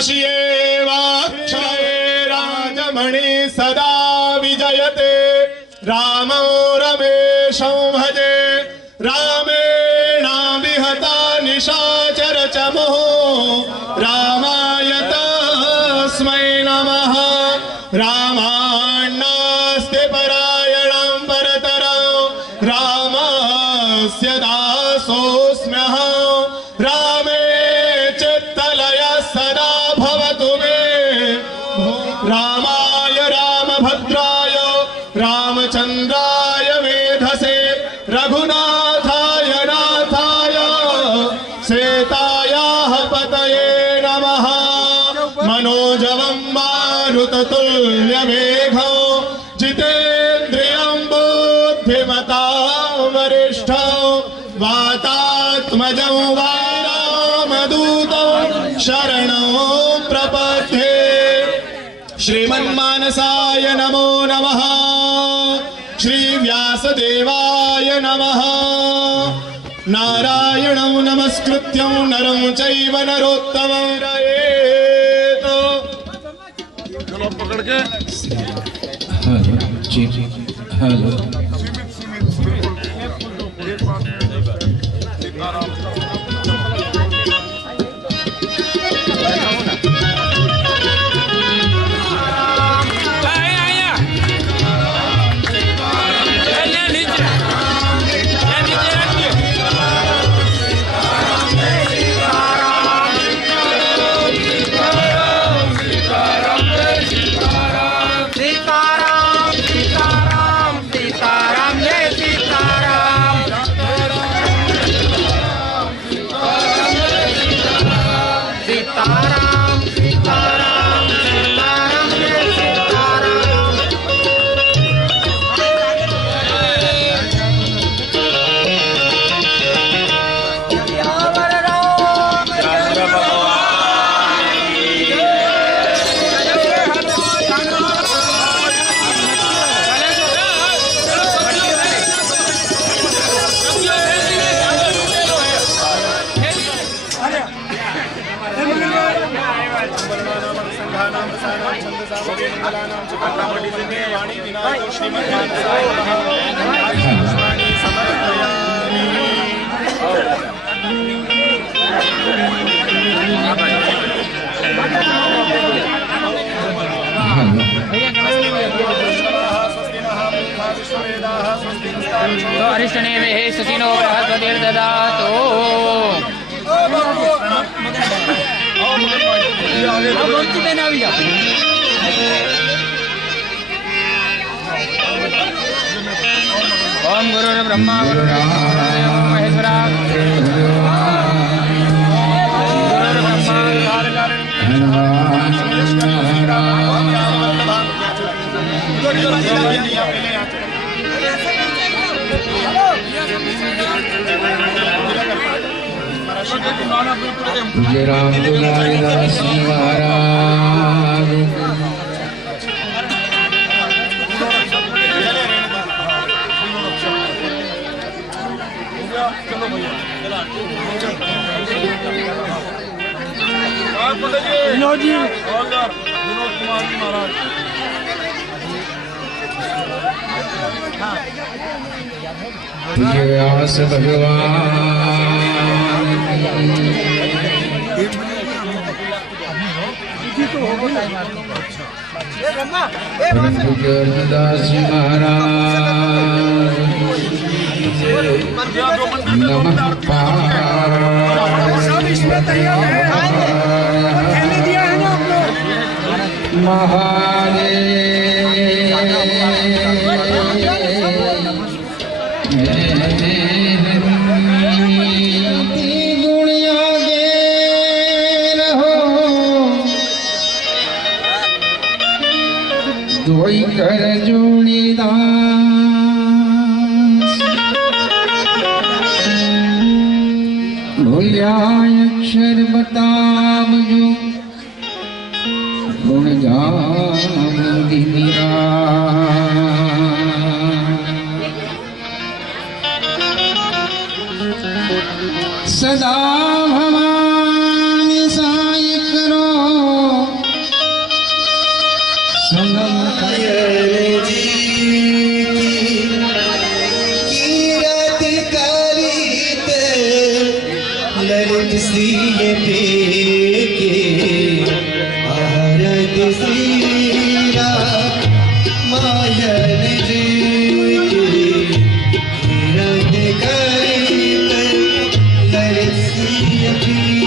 वश्येवाक्षये राजमणि सदा विजयते रामो रमेशं भजे रामेणाभिहता निशाचर चमुः रामाय तस्मै नमः रामान्नास्ति परायणं परतरं रामस्य दासोऽस्म्यहं रामे चित्तलयः सदा भवतु मे रामाय रामभद्राय रामचन्द्राय मेधसे रघुनाथाय नाथाय सीतायाः पतये नमः मनोजवं मारुततुल्यवेगं जितेन्द्रियं बुद्धिमतां वरिष्ठं वातात्मजं वारामदूतं शरणं प्रपद्ये श्रीमन्मानसाय नमो नमः श्रीव्यासदेवाय नमः नारायणं नमस्कृत्यं नरं चैव नरोत्तमं रयेत चलो पकड़ के हेलो जी हेलो अरिष्टनेमिः सुखिनो बृहस्पतिर्ददातु ओम गुरुर्ब्रह्मा गुरुर्विष्णुः महेश्वराः जय राम दुलारी दास महाराज विनोद जी विनोद कुमार जी महाराज जय व्यास भगवान परम पूज्य अर्जुनदास जी महाराज नमः धोई कर जोड़ीदास भूलिया अक्षर बताब जो गुण गाम दिनिया सदा भवानी साई करो सिय के आरत श्री राम मायन जी की कीरत करित ललित सिय की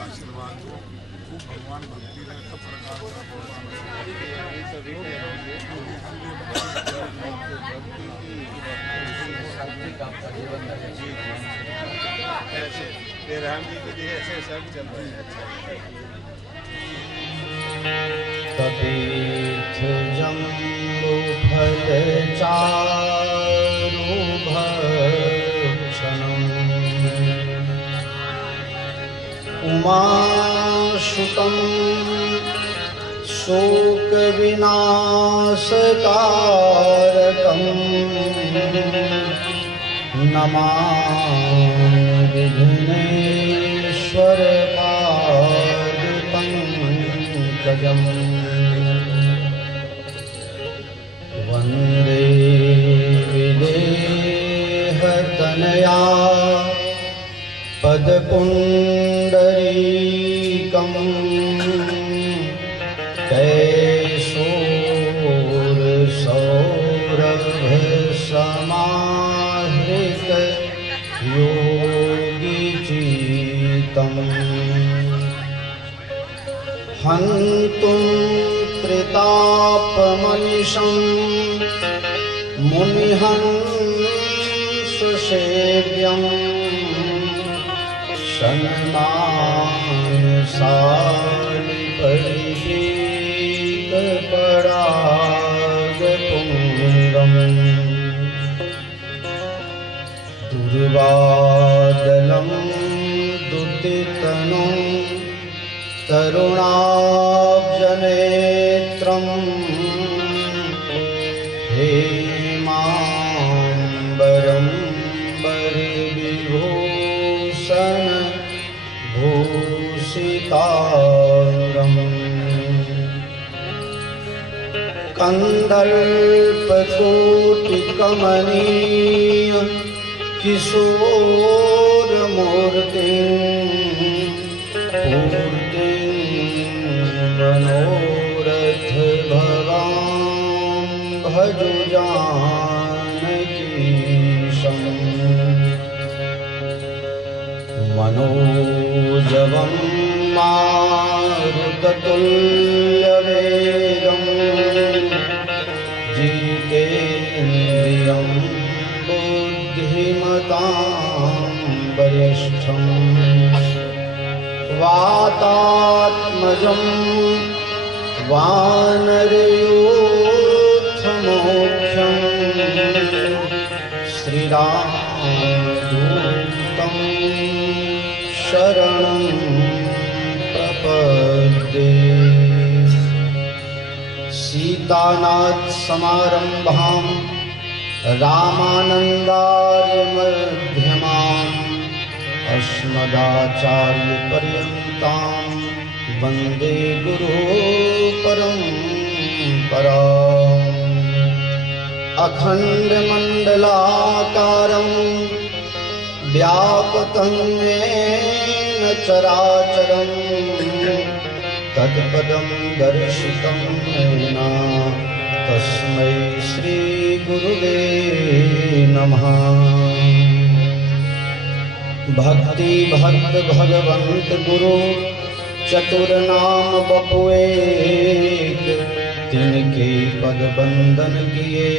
आशीर्वाद दो खूब भगवान भक्ति रहे सब प्रकार का राम जी के लिए ऐसे सब चल रहे हैं। कपीथ जम्बु फल चारु भक्षणम् उमाशुकं शोक विनाशकारकं नमामि विघ्नेश्वर पादपङ्कजम् वन्दे विदेहतनया पदपुण्डरीकं कैशोरसौरभसमाहृत योगिचित्तम् हन्तुं प्रतापमनिशं मुनिहंससेव्यम् शन्मासालिपरिशीतपरागपुङ्गम् दुर्वादलं दुतितनुं तरुणाब्जनेत्रं हेमाम्बरं बरविभूषण भूषिताङ्गम् कन्दर्पकोटिकमनीय किशोरमूर्तिं पूर्तिं मनोरथ भवां भजो जानकीशम् मनोजवं मारुततुल्यवेगं जितेन्द्रियं बुद्धिमतां वरिष्ठं वातात्मजं वानरयूथमुख्यं श्रीरामदूतं शरणं प्रपद्ये सीतानाथ समारंभां रामानन्दार्यमध्यमाम् अस्मदाचार्यपर्यन्तां वन्दे गुरु परम्पराम् अखण्डमण्डलाकारं व्यापतं येन चराचरं तत्पदं दर्शितं येन तस्मै श्रीगुरुवे नमः। भक्ति भक्त भगवंत गुरु चतुर्नाम बपुएक तिनके पद बंदन किए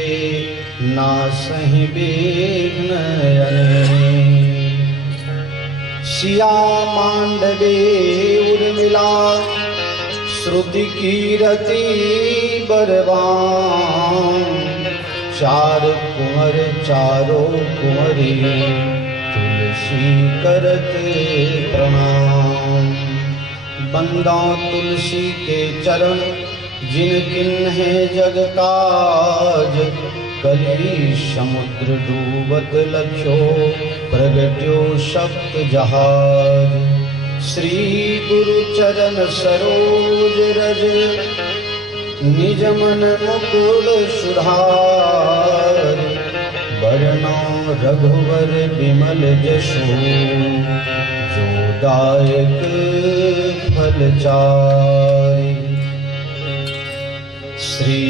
नासहि विघ्न अनेक। सिया मांडवे उर्मिला श्रुति कीरति बरवान चार कुंवर चारों कुंवरी तुलसी करत प्रणाम। बंदा तुलसी के चरण जिन किन्हे जग काज कली समुद्र डूबत लख्यो प्रगट्यो सप्त जहाज। श्री गुरु चरण सरोज रज निज मन मुकुर सुधार। बरनौ रघुवर विमल जसु जो दायक फल चारि। श्री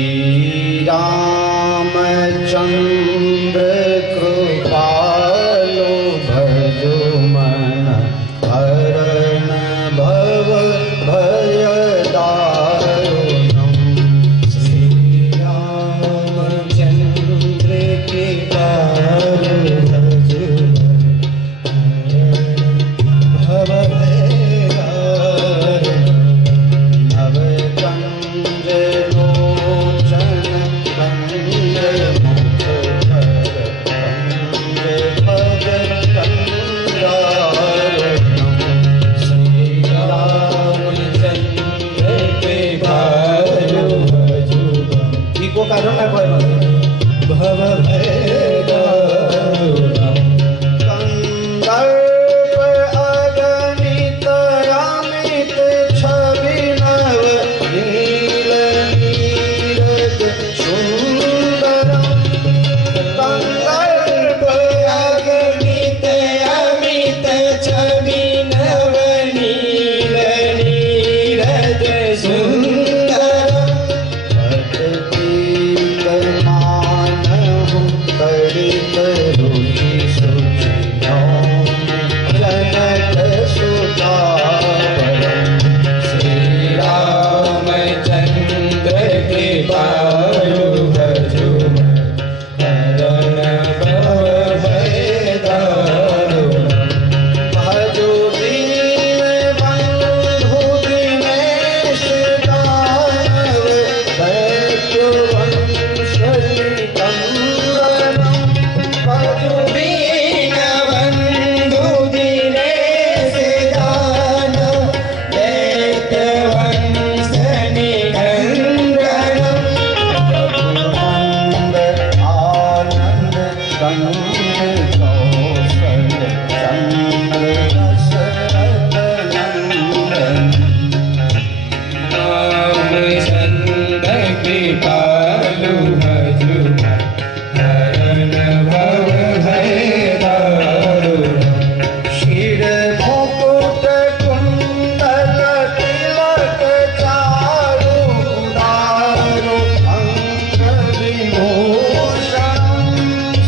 रामचंद्र कारण कोई भव भयदारुणम कंदर्प अगणित अमित छवि नव नील नीरज सुंदरम कंदर्प अगणित अमित छवि नव नील नीरज सुंदरम तड़ित रुचि सुचि जनक सुतावरम श्री रामचंद्र कृपालु भजु हरण भव भयदारुणम भजु दीन बंधु दिनेश दानव दैत्य वंश निकंदनम भजु दीन बंधु दिनेश दानव दैत्य वंश निकंदनम रघुनंद आनंद कंद कौशल चंद्र दशरथ नंदन रामचंद्र कृपालु भजु हरण भव भयदारुणम शिर मुकुट कुंडल तिलक चारु दारु अंग विभूषणम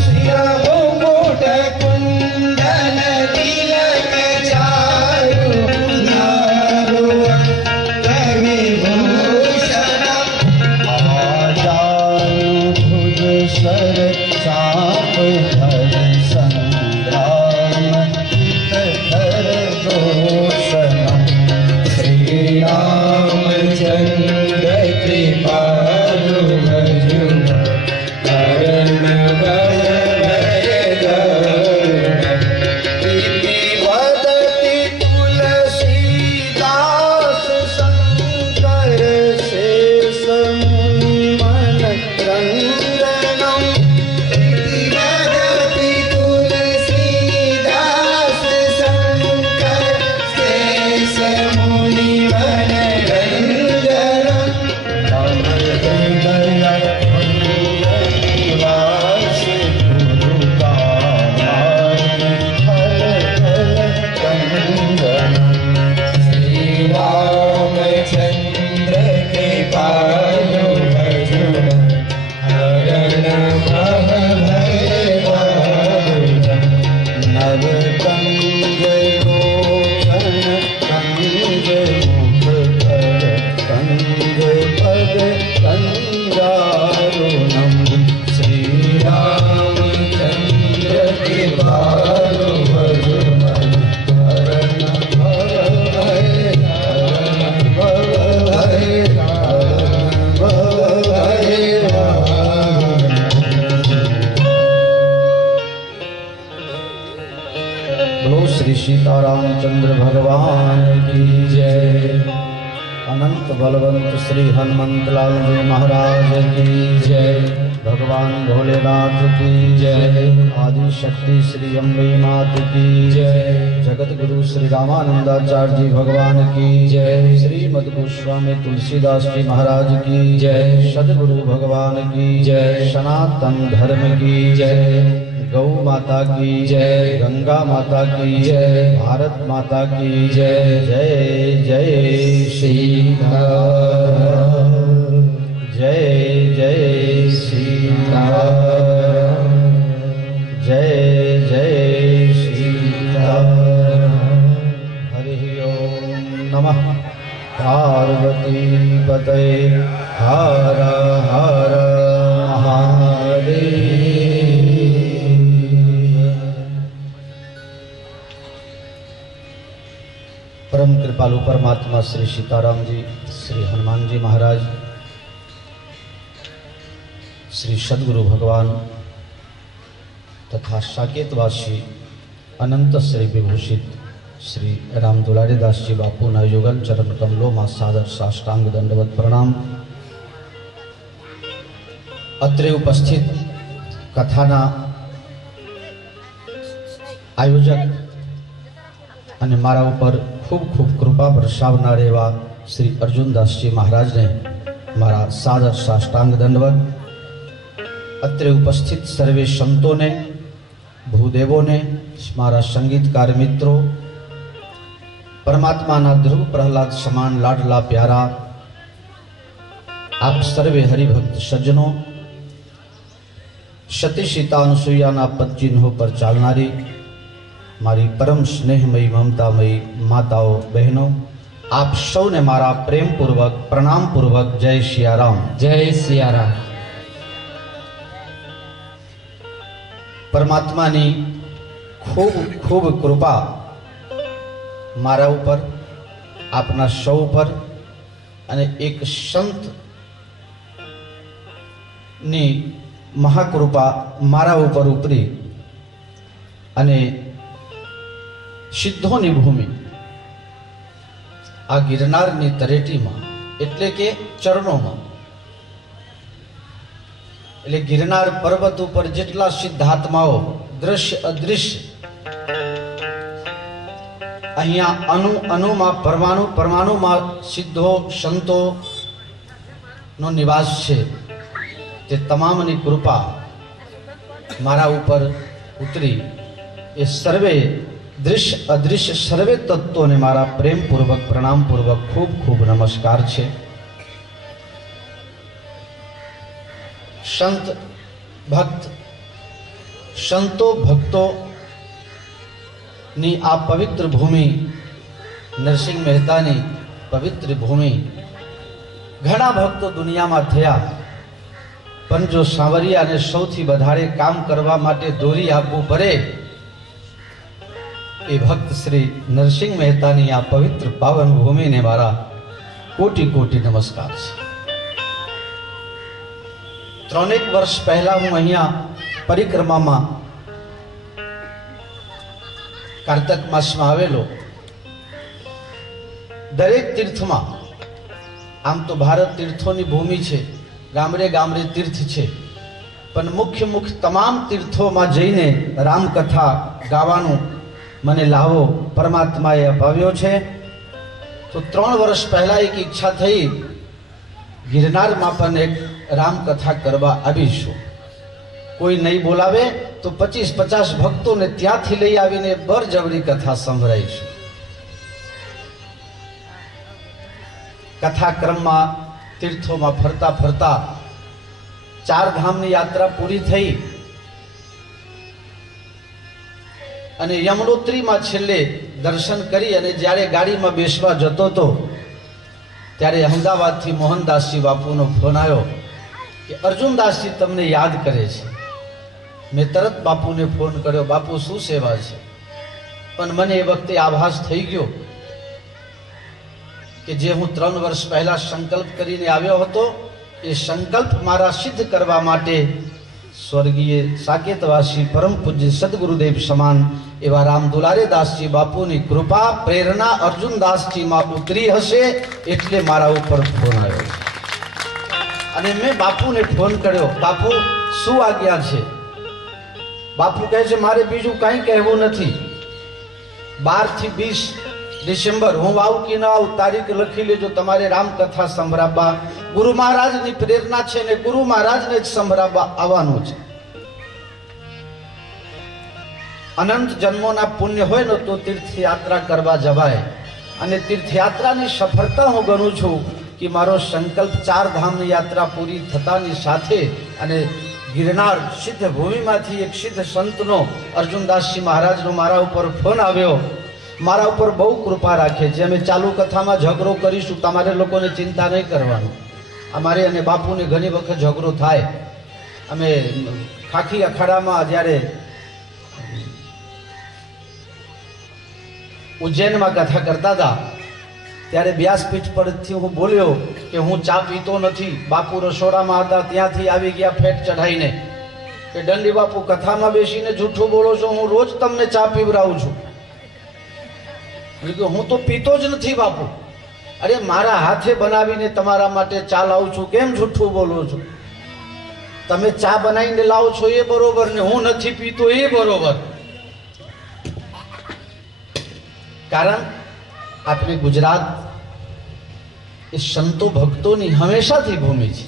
शिर मुकुट कुंडल तिलक चारु दारु अंग विभूषणम आजानुभुज सर चाप धर संग्राम धर दोषणम श्री रामचंद्र कृपालु भजु हरण भव भयदारुणम इति वदति तुलसीदास शंकर शेष मुनि मन क्रंदनम इति वदति तुलसीदास शंकर शेष मुनि मन क्रंदनम मम हृदय निवास गुरु कामानि हर हर कंदनम श्री रामचंद्र कृपालु भजु हरण भव भयदारुणम नव कंज लोचन कंज मुख कर कंज पद कंजारुणम श्री रामचंद्र कृपालु भजु हरण भव भयदारुणम भव भयदारुणम भव भयदारुणम बोलो श्री सीतारामचंद्र भगवान की जय। अनंत बलवंत श्री हनुमंत लाल जी महाराज की जय। भगवान भोलेनाथ की जय। आदि शक्ति श्री अम्बे मात की जय। जगत गुरु श्री रामानंदाचार्य जी भगवान की जय। श्रीमद गोस्वामी तुलसीदास जी महाराज की जय। सदगुरु भगवान की जय। सनातन धर्म की जय। गौ माता की जय। गंगा माता की जय। भारत माता की जय। जय जय सीताराम। जय जय सीताराम। जय जय सीताराम। हरि ओम नमः पार्वती पतये हर हर महादेव। परम कृपालु परमात्मा श्री सीताराम जी, श्री हनुमान जी महाराज, श्री सदगुरु भगवान तथा साकेतवासी अनंत श्री विभूषित श्री राम दुलारी दास जी बापू नवयुगल चरण कमलों में सादर साष्टांग दंडवत प्रणाम। અત્રે ઉપસ્થિત કથાના આયોજક અને મારા ઉપર ખૂબ ખૂબ કૃપા વરસાવનાર એવા શ્રી અર્જુનદાસજી મહારાજને મારા સાદર સાષ્ટાંગ દંડવત. અત્રે ઉપસ્થિત સર્વે સંતોને, ભૂદેવોને, મારા સંગીતકાર મિત્રો, પરમાત્માના ધ્રુવ પ્રહલાદ સમાન લાડલા પ્યારા આપ સર્વે હરિભક્ત સજ્જનો, સતી સીતા અનસુયાના પદચિહ્નો પર ચાલનારી મારી પરમ સ્નેહમયી મમતામયી માતાઓ, બહેનો, આપ સૌને મારા પ્રેમપૂર્વક પ્રણામપૂર્વક જય સિયારામ. જય સિયારામ. પરમાત્માની ખૂબ ખૂબ કૃપા મારા ઉપર, આપના સૌ ઉપર, અને એક સંત ની મહાકૃપા મારા ઉપર ઉપરી અને સિદ્ધોની ભૂમિ આ ગિરનારની તરેટીમાં, એટલે કે ચરણોમાં, એટલે ગિરનાર પર્વત ઉપર જેટલા સિદ્ધાત્માઓ દ્રશ્ય અદૃશ્ય અહીંયા અણુમાં પરમાણુમાં સિદ્ધો સંતો નો નિવાસ છે. તે તમામની કૃપા મારા ઉપર ઉતરી એ સર્વે દૃશ્ય અદૃશ્ય સર્વે તત્વોને મારા પ્રેમપૂર્વક પ્રણામપૂર્વક ખૂબ ખૂબ નમસ્કાર છે. સંત ભક્ત સંતો ભક્તો ની આ પવિત્ર ભૂમિ, નરસિંહ મહેતાની પવિત્ર ભૂમિ. ઘણા ભક્તો દુનિયામાં થયા, પણ જો સાંવરિયાને સૌથી વધારે કામ કરવા માટે દોરી આપવું પડે એ ભક્ત શ્રી નરસિંહ મહેતાની આ પવિત્ર પાવન ભૂમિને મારા કોટી કોટી નમસ્કાર છે. 3 વર્ષ પહેલા હું અહીંયા પરિક્રમામાં કારતક માસમાં આવેલો. દરેક તીર્થમાં, આમ તો ભારત તીર્થોની ભૂમિ છે, ગામડે ગામડે તીર્થ છે, પણ મુખ્ય તમામ તીર્થોમાં જઈને રામકથા ગાવાનું મને લાવો પરમાત્માએ અપાવ્યો છે. તો 3 વર્ષ પહેલા એક ઈચ્છા થઈ, ગિરનારમાં પણ એક રામકથા કરવા આવીશું. કોઈ નહીં બોલાવે તો 25-50 ભક્તોને ત્યાંથી લઈ આવીને બરજબરી કથા સંભળાઈશું. કથાક્રમમાં તીર્થોમાં ફરતા ફરતા 4 ધામની યાત્રા પૂરી થઈ અને યમનોત્રીમાં છેલ્લે દર્શન કરી અને જ્યારે ગાડીમાં બેસવા જતો હતો ત્યારે અમદાવાદથી મોહનદાસજી બાપુનો ફોન આવ્યો કે અર્જુનદાસજી તમને યાદ કરે છે. મેં તરત બાપુને ફોન કર્યો, બાપુ શું સેવા છે? પણ મને એ વખતે આભાસ થઈ ગયો કે જે હું 3 વર્ષ પહેલા સંકલ્પ કરીને આવ્યો હતો એ સંકલ્પ મારા સિદ્ધ કરવા માટે સ્વર્ગીય સાકેતવાસી પરમ પૂજ્ય સદગુરુદેવ સમાન એવા રામ દુલારે દાસજી બાપુની કૃપા પ્રેરણા અર્જુનદાસજીમાં ઉતરી હશે, એટલે મારા ઉપર ફોન આવ્યો. અને મેં બાપુને ફોન કર્યો, બાપુ શું આજ્ઞા છે? બાપુ કહે છે મારે બીજું કંઈ કહેવું નથી. 12 થી 20 ડિસેમ્બર હું આવું કે ન આવું તારીખ લખી લેજો, તમારે રામકથા સંભળાવવા ગુરુ મહારાજની પ્રેરણા છે ને ગુરુ મહારાજને જ સંભળાવવા આવવાનું છે. અનંત જન્મોના પુણ્ય હોય ને તો તીર્થયાત્રા કરવા જવાય. અને તીર્થયાત્રાની સફળતા હું ગણું છું કે મારો સંકલ્પ 4 ધામની યાત્રા પૂરી થતાની સાથે અને ગિરનાર સિદ્ધ ભૂમિમાંથી એક સિદ્ધ સંતનો અર્જુનદાસજી મહારાજનો મારા ઉપર ફોન આવ્યો. મારા ઉપર બહુ કૃપા રાખે છે. અમે ચાલુ કથામાં ઝઘડો કરીશું, તમારે લોકોને ચિંતા નહીં કરવાનું. અમારે અને બાપુને ઘણી વખત ઝઘડો થાય. અમે ખાખી અખાડામાં જ્યારે ઉજ્જૈનમાં કથા કરતા હતા ત્યારે વ્યાસપીઠ પરથી હું બોલ્યો કે હું ચા પીતો નથી. બાપુ રસોડામાં હતા, ત્યાંથી આવી ગયા ફેટ ચઢાઈને કે દંડી બાપુ કથામાં બેસીને જૂઠું બોલો છો, હું રોજ તમને ચા પીવડાવું છું. હું તો પીતો જ નથી બાપુ. અરે મારા હાથે બનાવીને તમારા માટે ચા લાવું છું, કેમ જૂઠું બોલો છો? તમે ચા બનાવીને લાવો છો એ બરોબર ને હું નથી પીતો એ બરોબર. કારણ આપણે ગુજરાત એ સંતો ભક્તોની હંમેશાથી ભૂમિ છે.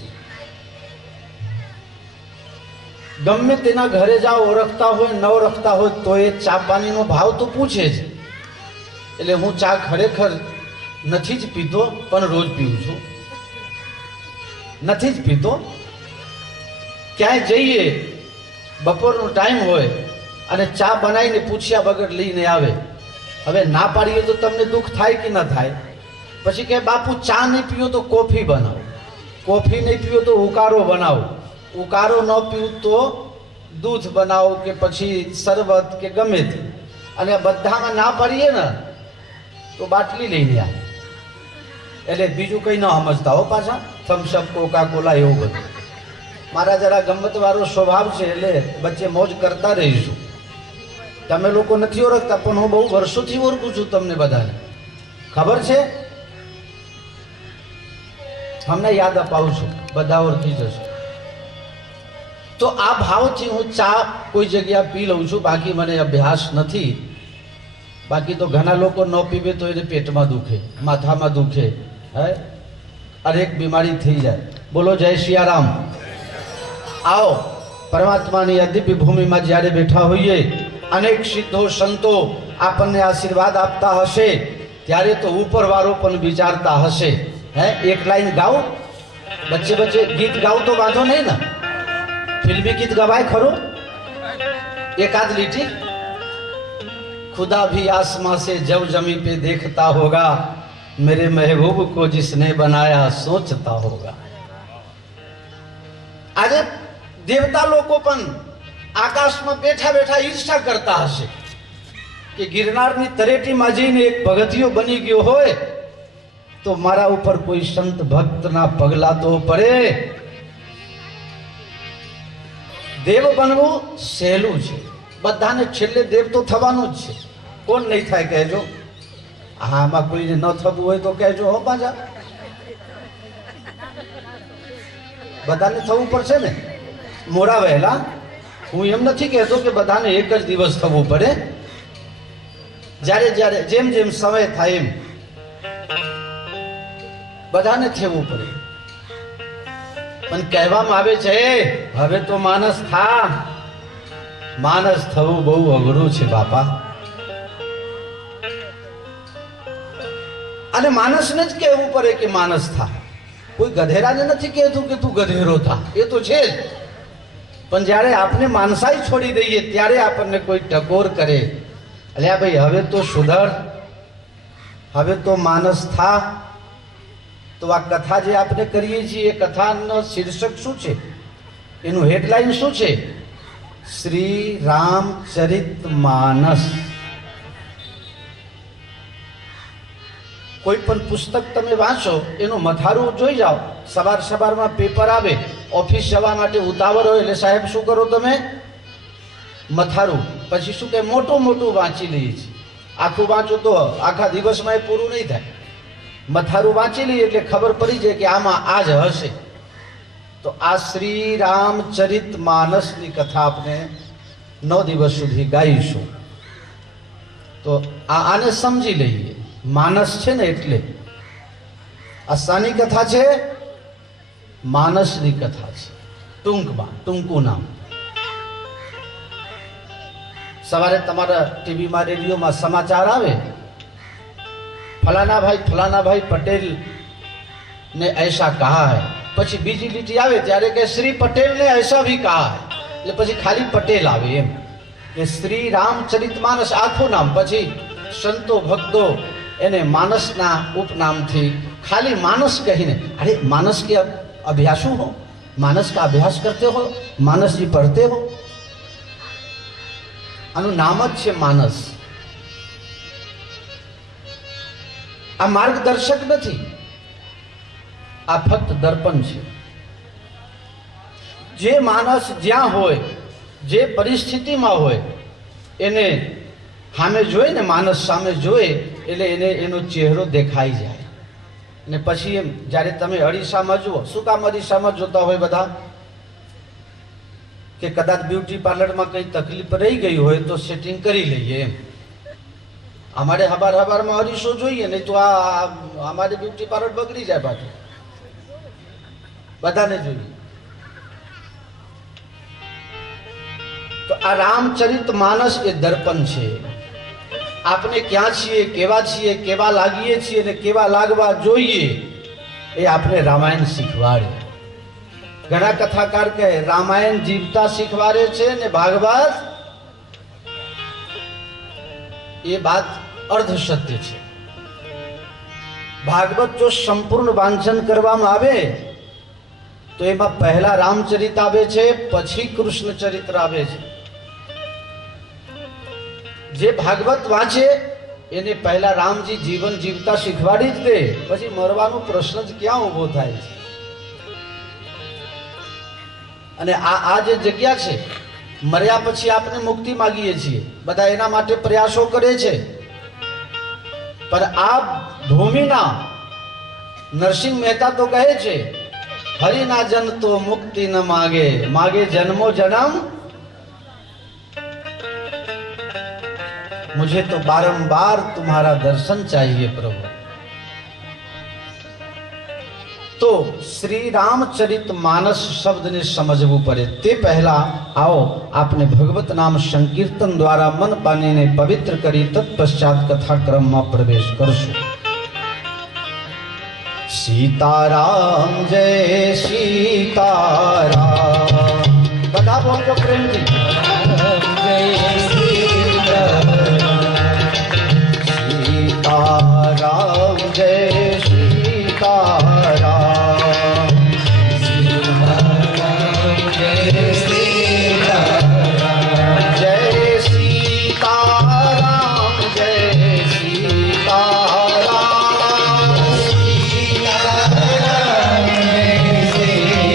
ગમે તેના ઘરે જાઓ, ઓળખતા હોય ન ઓળખતા હોય તો એ ચા પાણીનો ભાવ તો પૂછે જ. એટલે હું ચા ખરેખર નથી જ પીતો, પણ રોજ પીઉં છું. નથી જ પીતો. ક્યાંય જઈએ, બપોરનો ટાઈમ હોય અને ચા બનાવીને પૂછ્યા વગર લઈને આવે. હવે ના પાડીએ તો તમને દુઃખ થાય કે ન થાય? પછી કે બાપુ ચા નહીં પીવો તો કોફી બનાવો, કોફી નહીં પીવો તો ઉકાળો બનાવો, ઉકાળો ન પીવું તો દૂધ બનાવો કે પછી શરબત કે ગમે તે. અને બધામાં ના પાડીએ ને તો બાટલી લઈને આવે. એટલે બીજું કંઈ ન સમજતા હો પાછા, થમ્સઅપ, કોકા કોલા એવું બધું. મારા જરા ગમતવાળો સ્વભાવ છે એટલે વચ્ચે મોજ કરતા રહીશું. તમે લોકો નથી ઓળખતા પણ હું બહુ વર્ષોથી ઓળખું છું તમને બધાને. ખબર છે? હમને યાદ અપાવું છું, બધા ઓળખી જશે. તો આ ભાવથી હું ચા કોઈ જગ્યા પી લઉં છું. બાકી મને અભ્યાસ નથી. બાકી તો ઘણા લોકો ન પીવે તો એને પેટમાં દુખે, માથામાં દુખે, હે અનેક બીમારી થઈ જાય. બોલો જય સિયારામ. આવો પરમાત્માની આ દિવ્ય ભૂમિમાં જ્યારે બેઠા હોઈએ, અનેક સિદ્ધો સંતો આપણને આશીર્વાદ આપતા હશે, ત્યારે તો ઉપરવાળો પણ વિચારતા હશે. હે એક લાઈન ગાઓ, બચ્ચે બચ્ચે ગીત ગાઓ તો વાંધો નહીં ને? ફિલ્મી ગીત ગવાય ખરું? एकाध लीटी। खुदा भी आसमां से जब जमीन पे देखता होगा, मेरे महबूब को जिसने बनाया सोचता होगा। આજે દેવતા લોકો પણ આકાશમાં બેઠા બેઠા ઈર્ષા કરતા હશે કે ગિરનારની તરેટીમાં જઈને એક ભગતિયો બની ગયો હોય તો મારા ઉપર કોઈ સંત ભક્તના પગલા તો પડે। દેવ બનવું સહેલું છે, બધાને છેલ્લે દેવ તો થવાનું જ છે। કોણ નહીં થાય કહેજો? હા, આમાં કોઈને ન થવું હોય તો કહેજો હો પાછા। બધાને થવું પડશે ને મોડા વહેલા। હું એમ નથી કહેતો કે બધાને એક જ દિવસ થવું પડે, જ્યારે જ્યારે જેમ જેમ સમય થાય એમ બધાને થવું પડે। પણ કહેવામાં આવે છે હવે તો માનસ થા। માનસ થવું બહુ અઘરું છે બાપા। અને માનસને જ કહેવું પડે કે માનસ થા। કોઈ ગધેરાને નથી કહેતું કે તું ગધેરો થા, એ તો છે જ। પણ જ્યારે આપણે માનસાઈ છોડી દઈએ ત્યારે આપણને કોઈ ટકોર કરે, અલ્યા ભાઈ હવે તો સુધર, હવે તો માનસ થા। તો આ કથા જે આપણે કરીએ છીએ એ કથાનો શીર્ષક શું છે, એનું હેડલાઇન શું છે? શ્રી રામચરિત માનસ। કોઈ પણ પુસ્તક તમે વાંચો એનું મથારું જોઈ જાઓ। સવાર સવારમાં પેપર આવે, ઓફિસ જવા માટે ઉતાવળ હોય એટલે સાહેબ શું કરો તમે? મથારું, પછી શું કે મોટું મોટું વાંચી લઈએ છીએ। આખું વાંચો તો આખા દિવસમાં એ પૂરું નહીં થાય। મથારું વાંચી લઈએ એટલે ખબર પડી જાય કે આમાં આ જ હશે। તો આ શ્રી રામચરિત માનસની કથા આપણે 9 દિવસ સુધી ગાઈશું। તો આને સમજી લઈએ। માનસ છે ને એટલે આ શાની કથા છે? માનસની કથા છે। ટૂંકમાં ટૂંકું નામ। સવારે તમારા ટીવીમાં રેડિયોમાં સમાચાર આવે, फलाना भाई पटेल ने ऐसा कहा है, પછી બીજી લીટી આવે ત્યારે કે શ્રી પટેલ ને ऐसा भी कहा है, એટલે પછી ખાલી પટેલ આવે એમ કે શ્રી રામચરિત માનસ આખું નામ। પછી સંતો ભક્તો એને માનસના ઉપનામથી ખાલી માનસ કહીને, અરે मानस के अभ्यासु हो, मानस का अभ्यास करते हो, मानस जी पढ़ते हो, આનું નામ જ છે માનસ। આ માર્ગદર્શક નથી, આ ફક્ત દર્પણ છે। જે માનસ જ્યાં હોય, જે પરિસ્થિતિમાં હોય, એને સામે જોઈ ને, માનસ સામે જોઈ એટલે એને એનો ચહેરો દેખાઈ જાય। અને પછી એમ જ્યારે તમે અરીસામાં જુઓ, શું કામ અરીસામાં જોતા હોય બધા? કે કદાચ બ્યુટી પાર્લરમાં કઈ તકલીફ રહી ગઈ હોય તો સેટિંગ કરી લઈએ એમ. અમારે હવારમાં હરીશો જોઈએ નહીં તો આ અમારે બ્યુટી પાર્લર બગડી જાય પાછું. બધાને જોઈએ. તો આ રામચરિત માનસ એ દર્પણ છે. આપણે ક્યાં છીએ, કેવા લાગીએ છીએ ને કેવા લાગવા જોઈએ એ આપણે રામાયણ શીખવાડે. ઘણા કથાકાર કહે રામાયણ જીવતા શીખવાડે છે ને ભાગવત એ બાત અર્ધ સત્ય છે. ભાગવત જો સંપૂર્ણ વાંચન કરવામાં આવે તો એમાં પહેલા રામચરિત આવે છે, પછી કૃષ્ણ ચરિત્ર આવે છે. જે ભાગવત વાંચે એને પહેલા રામજી જીવન જીવતા શીખવાડી જ દે, પછી મરવાનો પ્રશ્ન જ ક્યાં ઉભો થાય છે. અને આ જે જગ્યા છે, મર્યા પછી આપણે મુક્તિ માંગીએ છીએ, બધા એના માટે પ્રયાસો કરે છે, પણ આ ભૂમિના નરસિંહ મહેતા તો કહે છે હરિના જન તો મુક્તિ ન માગે, માગે જન્મો જન્મ, मुझे तो बारंबार तुम्हारा दर्शन चाहिए प्रभु. तो श्री रामचरित मानस शब्द ने समझવું પડે. તે પહેલા આવો આપને ભગવત નામ સંકીર્તન દ્વારા મન પાણીને પવિત્ર કરી તત્પશ્ચાત કથાક્રમમાં પ્રવેશ કરશું. સીતારામ જય સીતારામ બધા બોલો પ્રેમથી. જય સીતારામ राम जय सीताराम, जय सीताराम, जय सीताराम, जय सीताराम, सीताराम, जय सीताराम, जय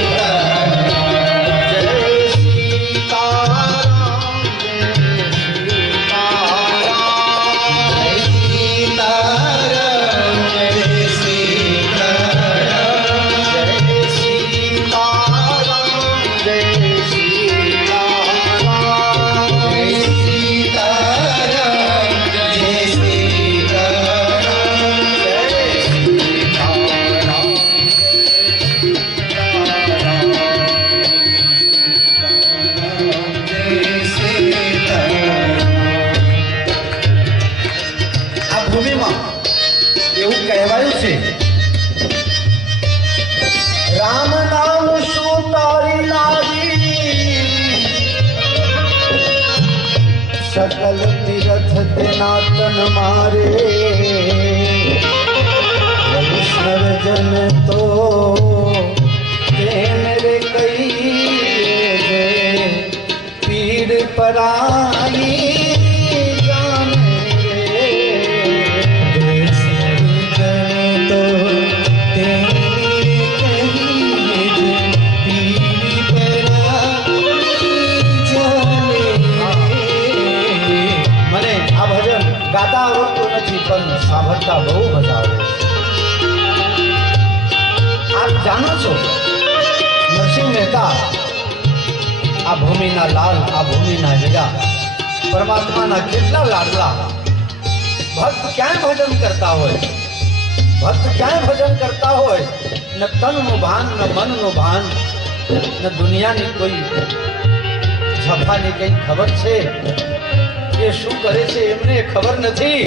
सीताराम. राम नाम सुतारी लागी, सकल तीरथ तेना तन मारे, वैष्णव जन तो मेरे कई पीड़ पराई ગાતા આવડતું નથી પણ સાંભળતા બહુ મજા આવે. આપ જાણો છો નરસિંહ મહેતા આ ભૂમિના લાલ, આ ભૂમિના હીરા, પરમાત્માના કેટલા લાડલા. ભક્ત ક્યાંય ભજન કરતા હોય, ભક્ત ક્યાંય ભજન કરતા હોય, ન તનનું ભાન, ન મનનું ભાન, ન દુનિયાની કોઈ ઝફાની કઈ ખબર છે, એ શું કરે છે એમને ખબર નથી.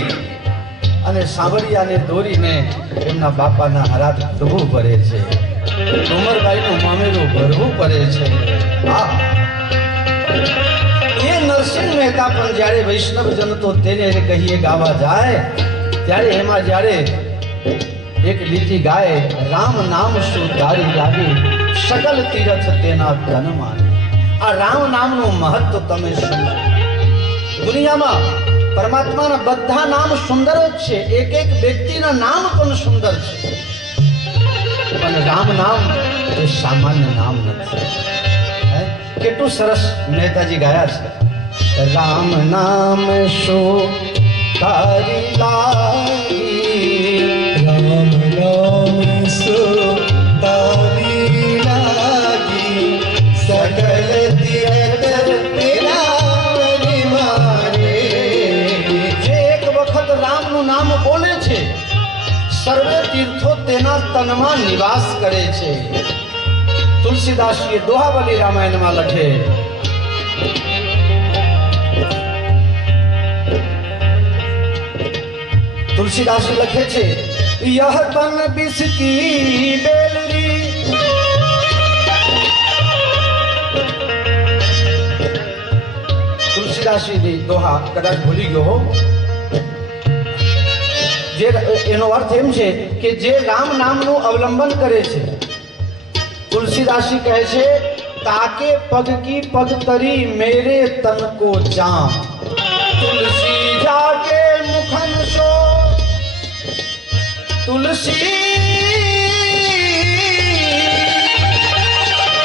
અને સાંભળિયાને દોરીને એમના બાપાના હાથ ધોવું પડે છે, ઉમરબાઈનું મામેરું ભરવું પડે છે. એ નરસિંહ મહેતા પણ જ્યારે વૈષ્ણવ જન તો તેને કહીએ ગાવા જાય ત્યારે એમાં જ્યારે એક લીટી ગાય રામ નામ શું તારી લાગી સકલ તીરથ તેના ધન માને આ રામ નામનું મહત્વ તમે સમજો દુનિયામાં પરમાત્માના બધા નામ સુંદર જ છે એક એક વ્યક્તિના નામ પણ સુંદર છે પણ રામ નામ એ સામાન્ય નામ નથી કેટલું સરસ મહેતાજી ગાયા છે રામ નામ શું તારી લાગી રામ નામ શું તારી લાગી સકલ તીરથ તેના મારે જે એક વખત રામનું નામ બોલે છે સર્વે તીર્થો તેના તનમાં નિવાસ કરે છે તુલસીદાસજીએ દોહાવલી રામાયણમાં લખે तुलसीदास लखे छे यह तन बिस्की बेलरी तुलसीदास जी दोहा कदाच भूली गयो हो जे एनो अर्थ एम छे के जे राम नामનું અવલંબન કરે છે तुलसीदास जी कहे छे ताके पग की पग तरी मेरे तन को जाम तुलसी जाके मुखन सो तुलसी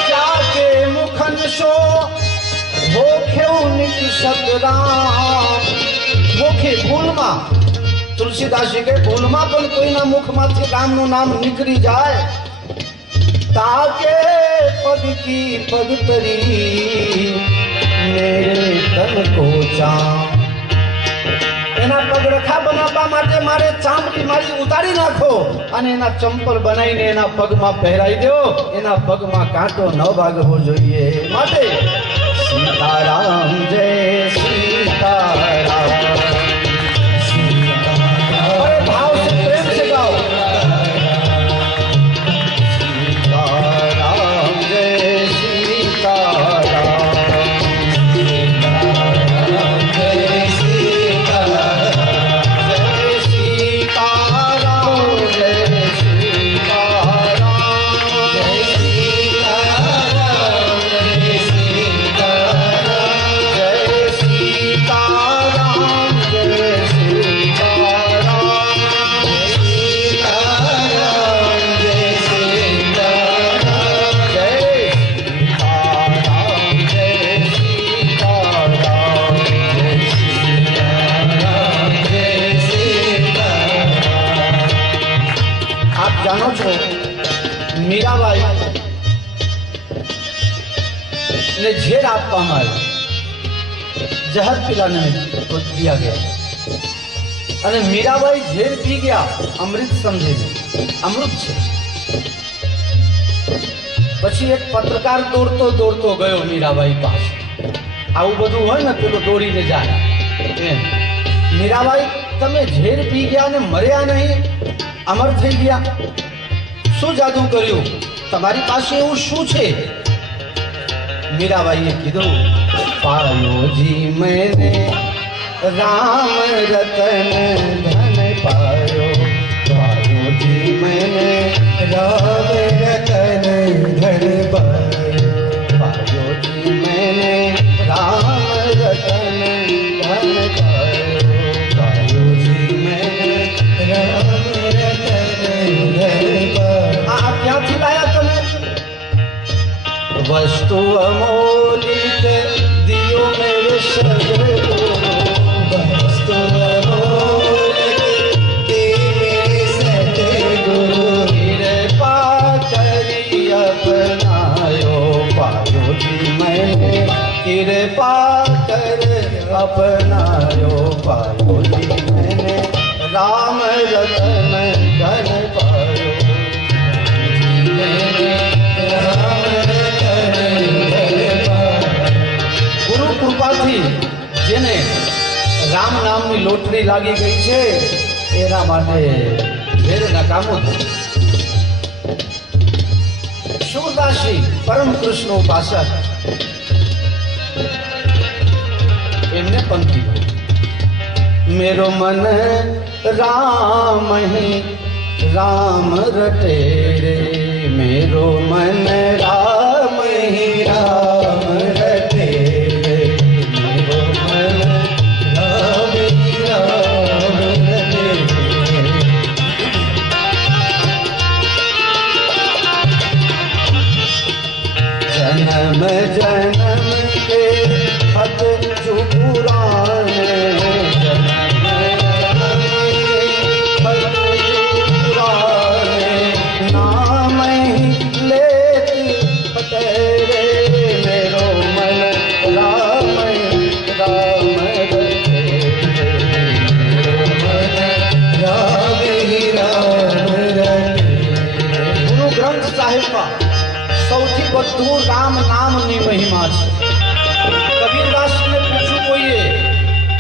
जाके मुखन सो भोखे सतराम भोखे भूलमा तुलसीदास जी के भूलमा पण कोईना मुखमांथी रामनु नाम निकली जाए ताके पग की पग तरी मेरे तन को जाम एना पगरखा बनावा माटे मारे चामड़ी मारी उतारी नाखो अने एना चंपल बनाईने एना पगमां पहेराई दो एना पगमां कांटो न वागવો જોઈએ माटे सीताराम जय सीताराम अरे भाव से प्रेम से गाओ सीताराम जय सीताराम जानो छो मीराबाई ने झेर आपवामां आवी जहर पीलाने को दिया गया अने मीराबाई झेर पी गया अमृत समझीने अमृत छे पछी एक पत्रकार दौड़तो दौड़तो गयो मीराबाई पास आवुं बधुं होय ने पेलो दौड़ीने जाय एम मीराबाई तमे झेर पी गया ने मर्या नहीं अमर थई गया शू जादू कर्યું તમારી પાસે એવું શું છે मीराबाईए कीधु पायो जी मैंने राम रतन धन पायो पायो जी मैंने राम रतन धन पायो पायो जी मैंने राम रतन धन पायो पायो जी मैंने राम क्यांथी लाया तमे वस्तु अमोलिक दियो मेरे सदगुरु वस्तु अमोलिक दियो मेरे सदगुरु कृपा करी अपनायो पायो जी मैंने कृपा कर अपनायो पायो जी मैंने राम रतन धन पायो गुरु कृपा थी जेने राम नाम की लोटरी लागी गई है एना माटे घेर नकामो थयो सूरदासी परम कृष्ण उपासक एमने पंक्ति मेरो मन राम ही राम रटे रे मेरो मन राम ही राम रटे रे मेरो मन राम ही राम रटे जन्म जन्म के हद जो पुराने जन्म जन्म के हद जो पुराने नाम ही लेती तेरे मेरो मन राम राम रटे मेरो मन राम ही राम रटे गुरु ग्रंथ साहिब का સૌથી વધુ રામ નામની મહિમા છે. કબીરદાસને પૂછ્યું કોઈએ,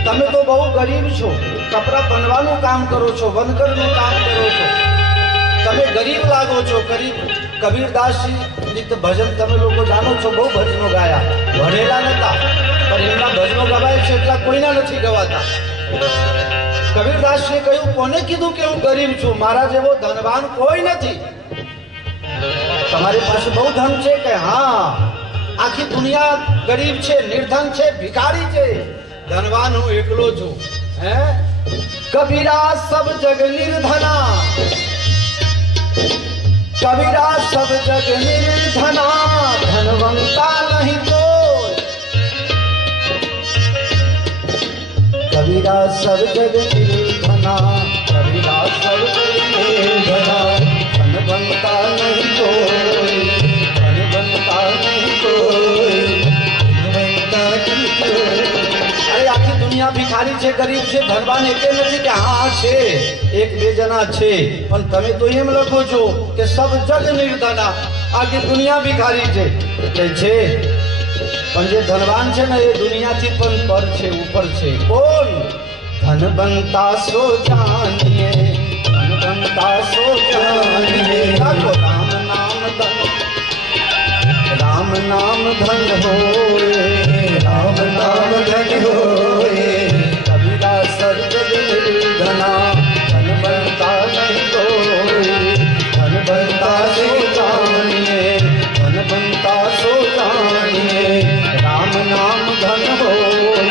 તમે તો બહુ ગરીબ છો, કપડા બનવાનું કામ કરો છો, વનકરનું કામ કરો છો, તમે ગરીબ લાગો છો. કબીરદાસજી ભજન તમે લોકો જાણો છો, બહુ ભજનો ગાયા, ભણેલા નતા પણ એમના ભજનો ગવાય છે એટલા કોઈના નથી ગવાતા. કબીરદાસજીએ કહ્યું, કોને કીધું કે હું ગરીબ છું? મારા જેવો ધનવાન કોઈ નથી. તમારી પાસે બહુ ધન છે કે? હા, આખી દુનિયા ગરીબ છે, નિર્ધન છે, ભિખારી છે, ધનવાન હું એકલો છું. હે કબીરા સબ જગ નિર્ધના, કબીરા સબ જગ નિર્ધના, ધનવંતા નહીં કોઈ. કબીરા સબ જગ નિર્ધના, કબીરા સબ જગ નિર્ધના, ધનવંતા નહીં કોઈ, ધનવંતા નહીં કોઈ, ધનવંતા નહીં કોઈ. અરે આખી દુનિયા ભિખારી છે, ગરીબ છે, ધનવાન એકે નથી કે હા છે, એક બે જણા છે. પણ તમે તો એમ લખો છો કે સબ જગ નિર્ધના, આખી દુનિયા ભિખારી છે. એટલે છે પણ જે ધનવાન છે ને એ દુનિયાથી પણ પર છે, ઉપર છે. કોણ? ધનવંતા સો જાનીએ, ધનવંતા સો જાનીએ. રાખો રામ નામ ધન, રામ નામ ધન હોએ, રામ નામ ધન હોએ. કબીરા સર્વ નિર્ધના, ધનવંતા નહીં કોઈ, ધનવંતા સો જાનીએ, ધનવંતા સો જાનીએ. રામ નામ ધન હોએ,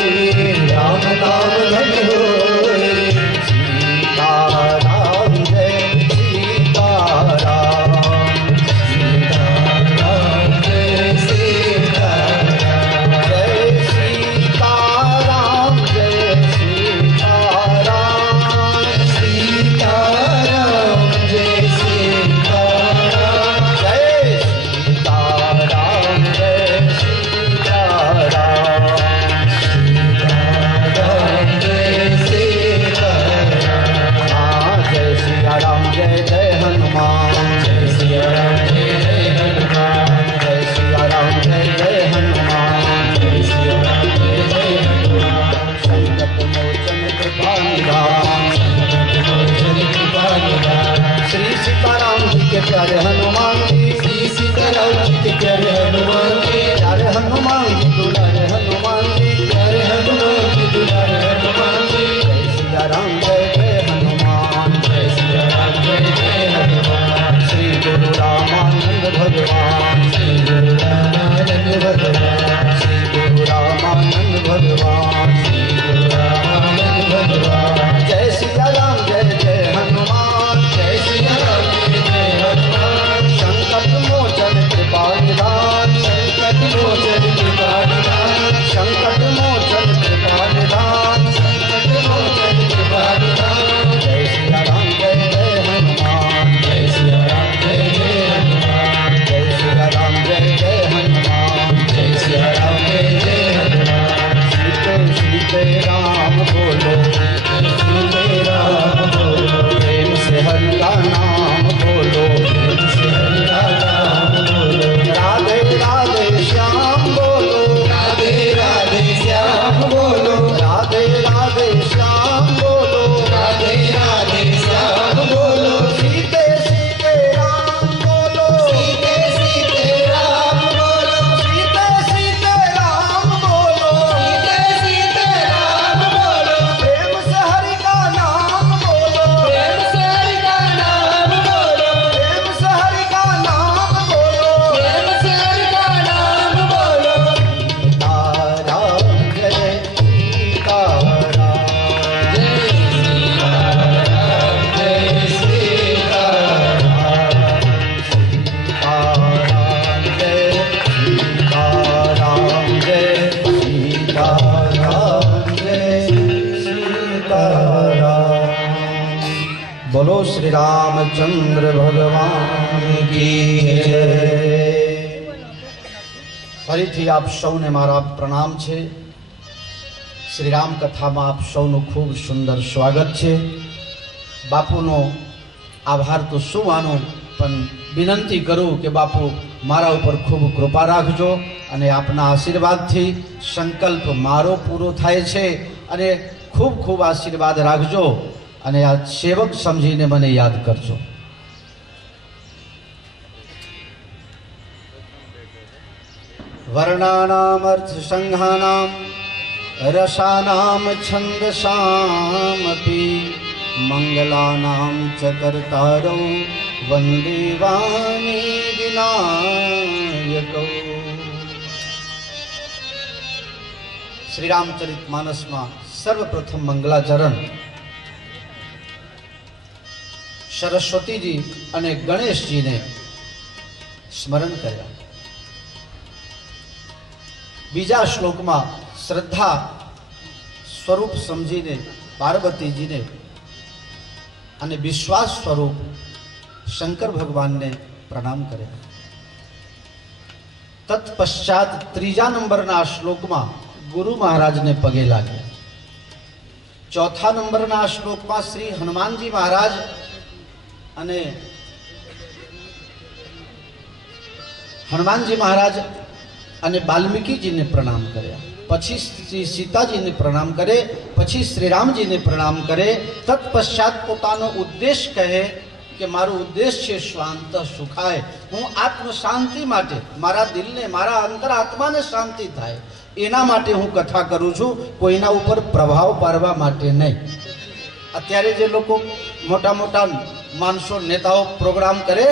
રામ નામ ધન હોએ. સીતારામ જય સીતારામ, સીતારામ જય સીતારામ, જય સીતારામ જય સીતારામ, સીતારામ જય સીતારામ, જય સીતારામ જય સીતારામ, સીતારામ જય સીતારામ. હા, જય સિયારામ જય જય હનુમાન, જય સિયારામ જય જય હનુમાન, જય સિયારામ જય જય હનુમાન, જય સિયારામ જય જય હનુમાન. સંકટ મોચન કૃપા નિધાન, સંકટ મોચન કૃપા નિધાન. श्री सीताराम जी के प्यारे हनुमान जी, श्री सीताराम जी के प्यारे हनुमान जी, प्यारे हनुमान जी दुलारे हनुमान जी, प्यारे हनुमान जी दुलारे हनुमान जी. जय सिया राम जय जय हनुमान, जय सिया राम जय जय हनुमान. श्री गुरु रामानंद भगवान, श्री गुरु रामानंद भगवान, श्री गुरु रामानंद भगवान, श्री गुरु रामानंद भगवान. जय सिया राम जय जय हनुमान, जय सिया राम जय जय हनुमान. संकट मोचन कृपा निधान, संकट मोचन कृपा निधान, संकट मोचन कृपा निधान, संकट मोचन कृपा निधान. जय सिया राम जय जय हनुमान, जय सिया राम जय जय हनुमान, जय सिया શ્રી રામચંદ્ર ભગવાન કી જય. ફરીથી આપ સૌને મારા પ્રણામ છે. શ્રી રામ કથામાં આપ સૌનું ખૂબ સુંદર સ્વાગત છે. બાપુનો આભાર તો શું માનો, પણ વિનંતી કરું કે બાપુ મારા ઉપર ખૂબ કૃપા રાખજો અને આપના આશીર્વાદથી સંકલ્પ મારો પૂરો થાય છે અને ખૂબ ખૂબ આશીર્વાદ રાખજો અને આ સેવક સમજીને મને યાદ કરજો. વર્ણાનામ અર્થ સંઘાનામ રસાનામ છંદસામપી મંગલાનામ ચ કર્તારૌ વંદે વાણી વિનાયકૌ. શ્રી રામચરિત માનસમાં સર્વપ્રથમ મંગલાચરણ સરસ્વતીજી અને ગણેશજીને સ્મરણ કર્યા. બીજા શ્લોકમાં શ્રદ્ધા સ્વરૂપ સમજીને પાર્વતીજીને અને વિશ્વાસ સ્વરૂપ શંકર ભગવાનને પ્રણામ કર્યા. તત્પશ્ચાત ત્રીજા નંબરના શ્લોકમાં ગુરુ મહારાજને પગે લાગ્યા. ચોથા નંબરના શ્લોકમાં શ્રી હનુમાનજી મહારાજ અને વાલ્મીકીજીને પ્રણામ કર્યા. પછી શ્રી સીતાજીને પ્રણામ કરે, પછી શ્રી રામજીને પ્રણામ કરે. તત્પશ્ચાત પોતાનો ઉદ્દેશ કહે કે મારો ઉદ્દેશ છે શાંત સુખાય. હું આત્મ શાંતિ માટે, મારા દિલને, મારા અંતરાત્માને શાંતિ થાય એના માટે હું કથા કરું છું, કોઈના ઉપર પ્રભાવ પાડવા માટે નહીં. અત્યારે જે લોકો મોટા મોટા માણસો, નેતાઓ પ્રોગ્રામ કરે,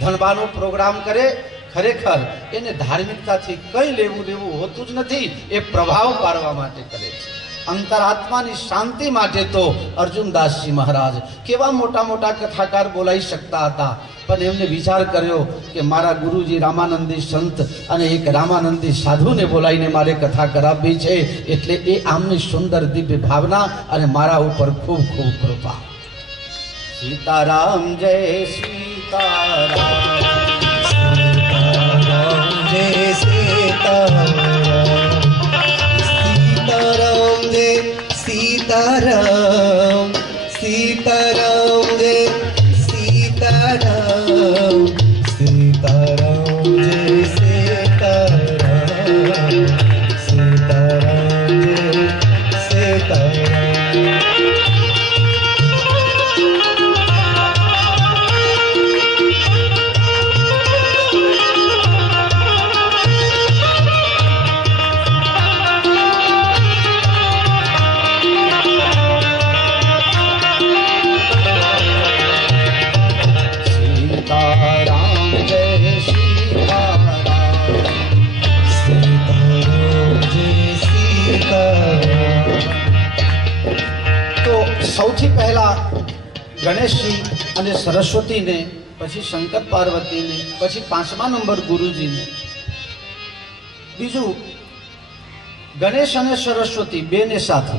ધનબાનો પ્રોગ્રામ કરે, ખરેખર એને ધાર્મિકતાથી કંઈ લેવું દેવું હોતું જ નથી. એ પ્રભાવ પાડવા માટે કરે છે. અંતરાત્માની શાંતિ માટે તો અર્જુનદાસજી મહારાજ કેવા મોટા મોટા કથાકાર બોલાવી શકતા હતા, પણ એમને વિચાર કર્યો કે મારા ગુરુજી રામાનંદી સંત અને એક રામાનંદી સાધુને બોલાવીને મારે કથા કરાવવી છે, એટલે એ આમની સુંદર દિવ્ય ભાવના અને મારા ઉપર ખૂબ ખૂબ કૃપા. સીતારામ જય સીતારામ, જય સીતારામ, સીતારામ જય સીતારામ, સીતારામ જય સીતારામ, સીતારામ જય સીતારામ, સીતારામ જય સીતારામ. સૌથી પહેલા ગણેશજી અને સરસ્વતીને, પછી શંકર પાર્વતીને, પછી પાંચમા નંબર ગુરુજીને. બીજું ગણેશ અને સરસ્વતી બેને સાથે,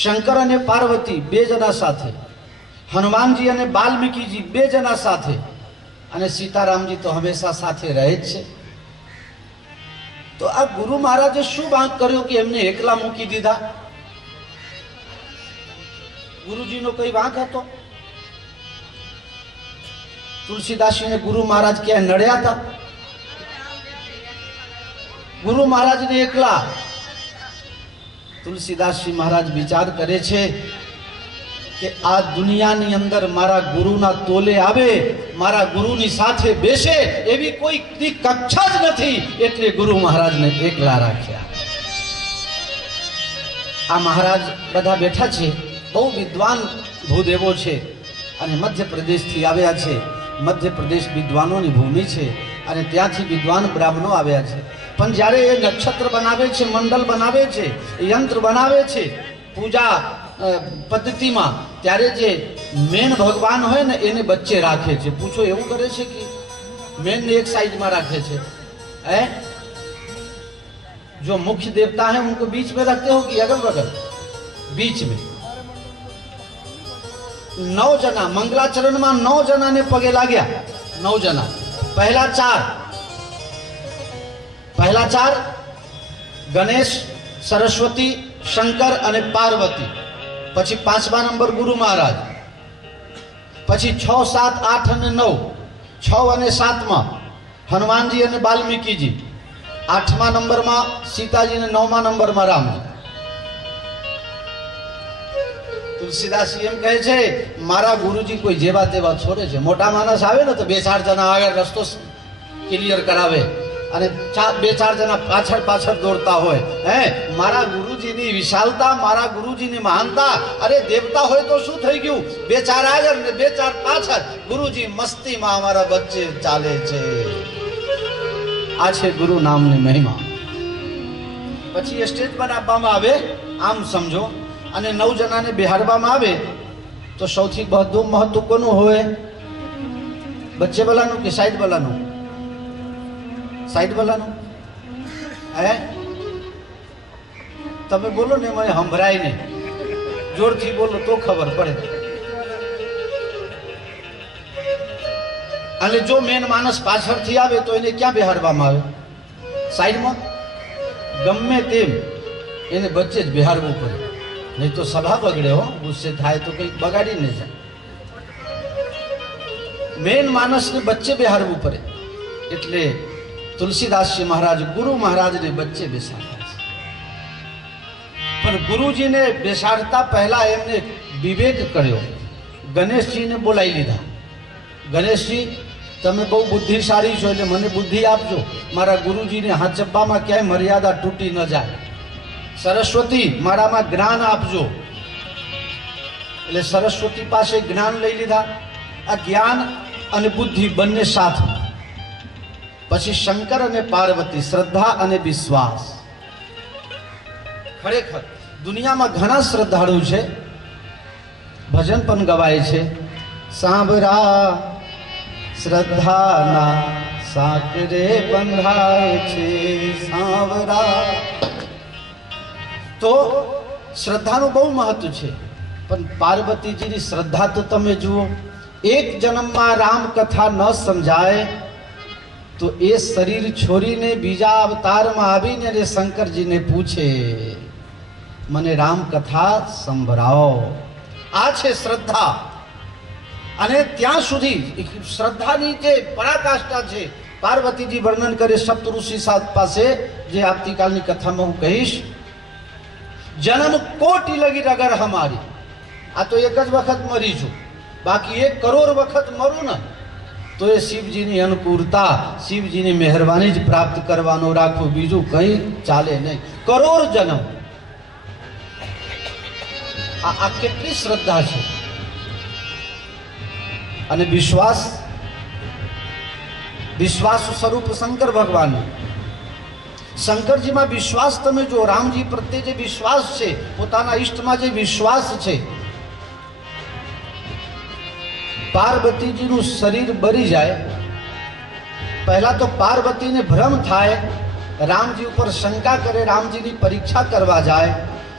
શંકર અને પાર્વતી બે જણા સાથે, હનુમાનજી અને વાલ્મીકીજી બે જણા સાથે, અને સીતારામજી તો હંમેશા સાથે રહે જ છે. તો આ ગુરુ મહારાજે શું વાંક કર્યો કે એમને એકલા મૂકી દીધા? ગુરુજીનો કઈ વાંક હતો? તુલસીદાસજીને ગુરુ મહારાજ ક્યાં નડ્યા હતા? ગુરુ મહારાજને એકલા. તુલસીદાસજી મહારાજ વિચાર કરે છે કે આ દુનિયાની અંદર મારા ગુરુના તોલે આવે, મારા ગુરુની સાથે બેસે એવી કોઈ કક્ષા જ નથી, એટલે ગુરુ મહારાજને એકલા રાખ્યા. આ મહારાજ બધા બેઠા છે, બહુ વિદ્વાન ભૂદેવો છે અને મધ્યપ્રદેશથી આવ્યા છે. મધ્યપ્રદેશ વિદ્વાનોની ભૂમિ છે અને ત્યાંથી વિદ્વાન બ્રાહ્મણો આવ્યા છે. પણ જ્યારે એ નક્ષત્ર બનાવે છે, મંડળ બનાવે છે, યંત્ર બનાવે છે પૂજા પદ્ધતિમાં, ત્યારે જે મેન ભગવાન હોય ને એને વચ્ચે રાખે છે. પૂછો એવું કરે છે કે મેનને એક સાइड में रखे છે? जो मुख्य देवता है उनको बीच में रखते हो कि अगल बगल? बीच में. 9 જણા મંગલાચરણમાં 9 જણાને પગે લાગ્યા. 9 જણા. પહેલા ચાર ગણેશ, સરસ્વતી, શંકર અને પાર્વતી. પછી 5મા નંબર ગુરુ મહારાજ. પછી 6, 7, 8 અને 9. 6 અને 7માં હનુમાનજી અને વાલ્મીકીજી. 8મા નંબરમાં સીતાજી અને 9મા નંબરમાં રામજી. તુલસીદાસજી એમ કહે છે મારા ગુરુજી કોઈ જેવા તેવા છોડે છે. મોટા માણસ આવે ને તો 2-4 જણા આગળ રસ્તો ક્લિયર કરાવે અને 2-4 જણા પાછળ દોડતા હોય. મારા ગુરુજીની વિશાલતા, મારા ગુરુજીની મહાનતા. અરે દેવતા હોય તો શું થઈ ગયું, 2-4 આગળ ને 2-4 પાછળ. ગુરુજી મસ્તીમાં અમારા વચ્ચે ચાલે છે. આ છે ગુરુ નામની મહિમા. પછી સ્ટેજ બનાવવામાં આવે, આમ સમજો, અને 9 જણાને બેહાડવામાં આવે તો સૌથી વધુ મહત્વ કોનું હોય? બચ્ચે વાલાનું કે સાઈડ વાલાનું? સાઈડ વાલાનું. તમે બોલો ને, મને સંભળાય નહીં. જોરથી બોલો તો ખબર પડે. અને જો મેન માણસ પાછળથી આવે તો એને ક્યાં બેહાડવામાં આવે? સાઈડમાં. ગમે તેમ એને વચ્ચે જ બેહાડવું પડે, નહીં તો સભા બગડે. ગુસ્સે થાય તો કંઈક બગાડીને જાય. મેન માણસને વચ્ચે બેહાડવું પડે. એટલે તુલસીદાસજી મહારાજ ગુરુ મહારાજને વચ્ચે બેસાડ્યા છે. પણ ગુરુજીને બેસાડતા પહેલા એમને વિવેક કર્યો. ગણેશજીને બોલાવી લીધા. ગણેશજી, તમે બહુ બુદ્ધિશાળી છો એટલે મને બુદ્ધિ આપજો, મારા ગુરુજીને હાચબ્બામાં ક્યાંય મર્યાદા તૂટી ન જાય. સરસ્વતી, મારામાં જ્ઞાન આપજો. એટલે સરસ્વતી પાસે જ્ઞાન લઈ લીધા. આ જ્ઞાન અને બુદ્ધિ બંને સાથે. પછી શંકર અને પાર્વતી, શ્રદ્ધા અને વિશ્વાસ. ખરેખર દુનિયામાં ઘણા શ્રદ્ધાળુ છે, ભજન પણ ગવાય છે. સાંભળા શ્રદ્ધાના સાકરે બંધાય છે, સાંભળા. તો શ્રદ્ધાનું બહુ મહત્વ છે. પણ પાર્વતીજીની શ્રદ્ધા તો તમે જુઓ. એક જન્મમાં રામ કથા ન સમજાય તો એ શરીર છોડીને બીજા અવતારમાં આવીને શંકરજીને પૂછે, મને રામ કથા સંભળાવો. આ છે શ્રદ્ધા. અને ત્યાં સુધી શ્રદ્ધાની જે પરાકાષ્ઠા છે પાર્વતીજી વર્ણન કરે સપ્તઋષિ પાસે, જે આવતીકાલની કથામાં હું કહીશ. જન્મ કોટી લગી અગર હમારી, આ તો એક જ વખત મરી છું, બાકી 1 કરોડ વખત મરું ને તો એ શિવજીની અનુકૂળતા, શિવજીની મહેરબાની જ પ્રાપ્ત કરવાનો રાખવું, બીજું કંઈ ચાલે નહીં. કરોડ જન્મ. આ કેટલી શ્રદ્ધા છે. અને વિશ્વાસ સ્વરૂપ શંકર ભગવાન. શંકરજીમાં વિશ્વાસ તમે જો, રામજી પ્રત્યે જે વિશ્વાસ છે, પોતાના ઈષ્ટમાં જે વિશ્વાસ છે. પાર્વતીજીનું શરીર બળી જાય પહેલા તો પાર્વતીને ભ્રમ થાય, રામજી ઉપર શંકા કરે, રામજીની પરીક્ષા કરવા જાય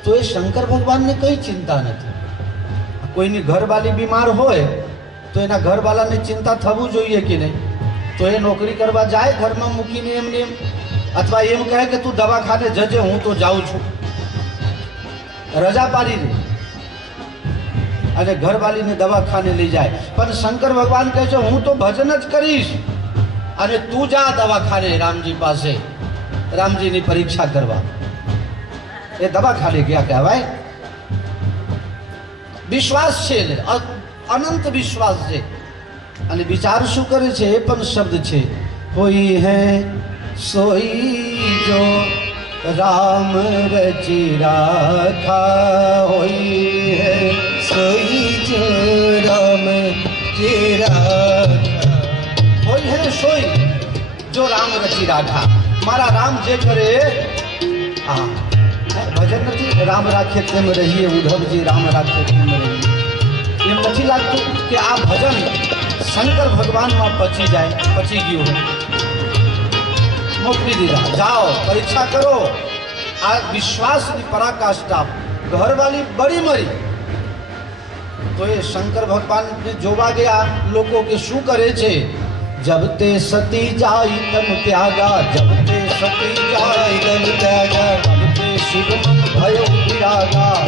તો એ શંકર ભગવાનને કઈ ચિંતા નથી. કોઈની ઘરવાળી બીમાર હોય તો એના ઘરવાળાને ચિંતા થવું જોઈએ કે નહીં? તો એ નોકરી કરવા જાય ઘરમાં મૂકીને એમને એમ, અથવા એમ કહે કે તું દવાખાને જજે, હું તો જાઉં છું, રજા પાડી દે અને ઘરવાળીને દવાખાને લઈ જાય. પણ શંકર ભગવાન કહે છે હું તો ભજન જ કરીશ અને તું જા દવાખાને રામજી પાસે રામજીની પરીક્ષા કરવા. એ દવાખાને ગયા કહેવાય. વિશ્વાસ છે, અનંત વિશ્વાસ છે. અને વિચાર શું કરે છે એ પણ શબ્દ છે, હોઈ હે સોઈ જો રામ રચી રાખા, હોઈ હે સોઈ જો રામ રચી રાખા, હોઈ હે સોઈ જો રામ રચી રાખા. મારા રામ જે કરે આ ભજન નથી, રામ રાખે તેમ રહીએ, ઉદ્ધવજી રામ રાખે તેમ રહીએ. એમ નથી લાગતું કે આ ભજન શંકર ભગવાનમાં પચી જાય? પચી ગયું, મોકલી દીધા, જાઓ પરીક્ષા કરો. આ વિશ્વાસની પરાકાષ્ઠા. ઘરવાળી બળી મરી, તો એ શંકર ભગવાનને જોવા ગયા લોકો કે શું કરે છે? જબ તે સતી જાય તન ત્યાગા, જબ તે સતી જાય તન ત્યાગા, જબ તે શિવ મન ભયો વિરાગા,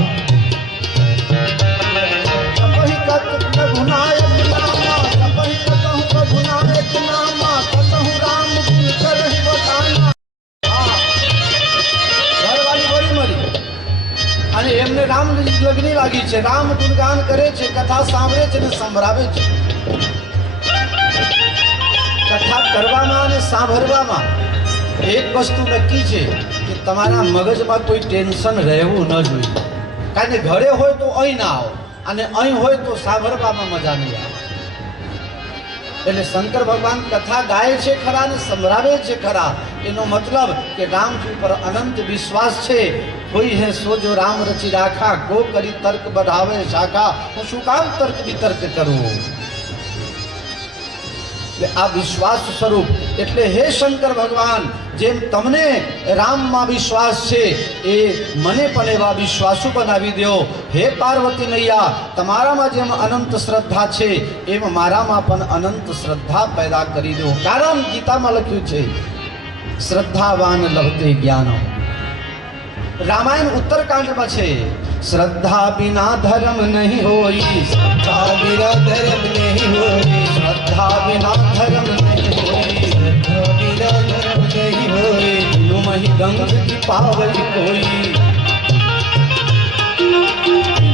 તપહિ કત રઘુનાયક નામા, તપહિ કતહુ રઘુનાયક નામા, કતહુ રામ ગુણ કરહિ બખાના. ઘરવાળી વળી મરી અને એમને રામ લગ્ની લાગી છે, રામ ગુણગાન કરે છે, કથા સાંભળે છે ને સંભળાવે છે. કથા કરવામાં અને સાંભળવામાં એક વસ્તુ નક્કી છે કે તમારા મગજમાં કોઈ ટેન્શન રહેવું ન જોઈએ. કારણ કે ઘરે હોય તો અહીં ના આવો અને અહીં હોય તો સાંભળવામાં મજા નહીં આવે. એટલે શંકર ભગવાન કથા ગાય છે ખરા અને સંભળાવે છે ખરા, એનો મતલબ કે રામજી પર અનંત વિશ્વાસ છે. કોઈ હે સો જો રામ રચી રાખા, ગો કરી તર્ક બઢાવે શાખા, હું શું કામ તર્ક વિતર્ક કરું? એટલે આ વિશ્વાસ સ્વરૂપ, એટલે હે શંકર ભગવાન, જેમ તમને રામમાં વિશ્વાસ છે એ મને પણ એવા વિશ્વાસુ બનાવી દો. હે પાર્વતી મૈયા, તમારામાં જેમ અનંત શ્રદ્ધા છે એમ મારામાં પણ અનંત શ્રદ્ધા પેદા કરી દો. કારણ ગીતામાં લખ્યું છે શ્રદ્ધાવાન લભતે જ્ઞાન. રામાયણ ઉત્તરકાંડમાં છે શ્રદ્ધા બિના ધર્મ નહીં હોય, શ્રદ્ધા બિના ધર્મ નહીં હોય, શ્રદ્ધા બિના ધર્મ નહીં હોય, શ્રદ્ધા બિના ધર્મ નહીં હોય, નું મહી ગંગ કી પાવઈ કોઈ,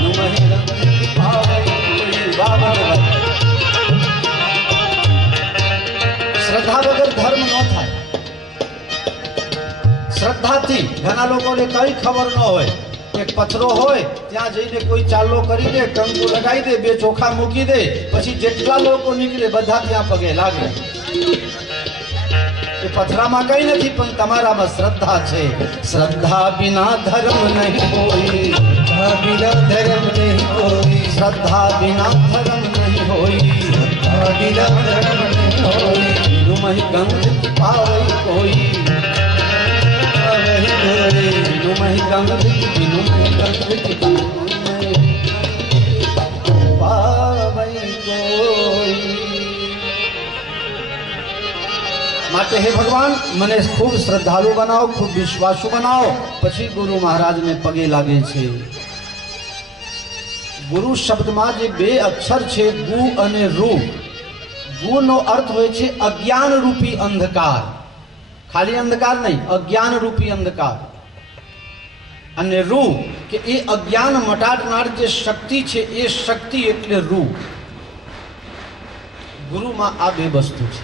નું મહી ગંગ કી પાવઈ કોઈ. બાબા શ્રદ્ધા વગર ધર્મ ન થાય. શ્રદ્ધાથી ઘણા લોકોને કઈ ખબર ન હોય, એક પથરો હોય ત્યાં જઈને કોઈ ચાલો કરી દે, કંકુ લગાવી દે, બે ચોખા મૂકી દે, પછી જેટલા લોકો નીકળે બધા ત્યાં પગે લાગે. એ પથરામાં કઈ નથી, પણ તમારામાં શ્રદ્ધા છે. શ્રદ્ધા બિના ધર્મ નહીં હોય, શ્રદ્ધા બિના ધર્મ નહીં હોય, શ્રદ્ધા બિના ધર્મ નહીં હોય, શ્રદ્ધા બિના ધર્મ નહીં હોય, મહી ગંગ પાવઈ કોઈ. માટે હે ભગવાન, મને ખૂબ શ્રદ્ધાળુ બનાવો, ખૂબ વિશ્વાસુ બનાવો. પછી ગુરુ મહારાજને પગે લાગે છે. ગુરુ શબ્દમાં જે બે અક્ષર છે ગુ અને રૂ, ગુનો અર્થ હોય છે અજ્ઞાન રૂપી અંધકાર. ખાલી અંધકાર નહીં, અજ્ઞાન રૂપી અંધકાર. અને રૂ કે એ અજ્ઞાન મટાડનાર જે શક્તિ છે એ શક્તિ એટલે રૂ. ગુરુમાં આ બે વસ્તુ છે.